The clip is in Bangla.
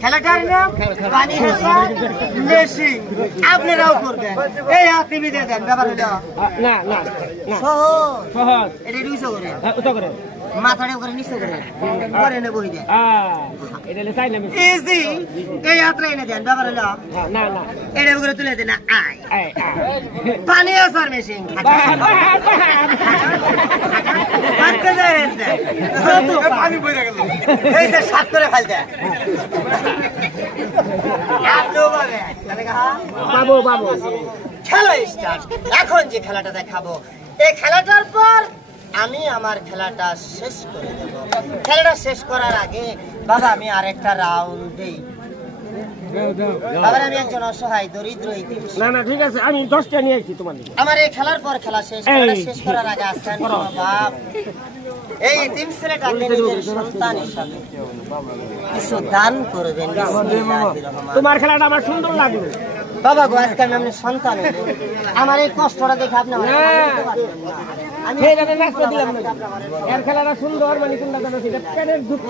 খেলাটার নাম পানি হাসান মেশিং। আপনারাও করবেন, এই হাতে বিদে দেন। ব্যাপার হলো না না না সহজ সহজ এটা 200 করে, ওটা করে মাথাটা করে নিচে করে পরে এনে বই দেন। এটা হলো চাইনা মেশিন। ইজি, এই যাত্রা এনে দেন। ব্যাপার হলো না না এটা করে তুলে দেন। আয় আয় পানি আসার মেশিন পানি বইরা গেল, এই যে সাত করে ফেলতে বাবু বাবু খেলা স্টার্ট। এখন যে খেলাটা দেখাবো, এই খেলাটার পর আমি আমার খেলাটা শেষ করে দেব। খেলাটা শেষ করার আগে বাবা আমি আরেকটা রাউন্ড দেই। বাবা আমি একজন অসহায় দরিদ্র ইতিম। না না ঠিক আছে, আমি 10টা নিয়ে আসছি তোমার দিকে। আমার এই খেলার পর খেলা শেষ, খেলাটা শেষ করার আগে আসছেন বাপ এই ইতিম ছেলেটাকে নিজের সন্তান হিসাবে কিছু দান করবেন। তোমার খেলাটা আমার সুন্দর লাগলো বাবা গো, আজকে আমি আপনার সন্তান হইলো। আমার এই কষ্টটা দেখে আপনি আমার আমি এই নাচতে দিলাম না। এর খেলাটা সুন্দর, মানে কোনটা জানো সেটা পেটের দুঃখ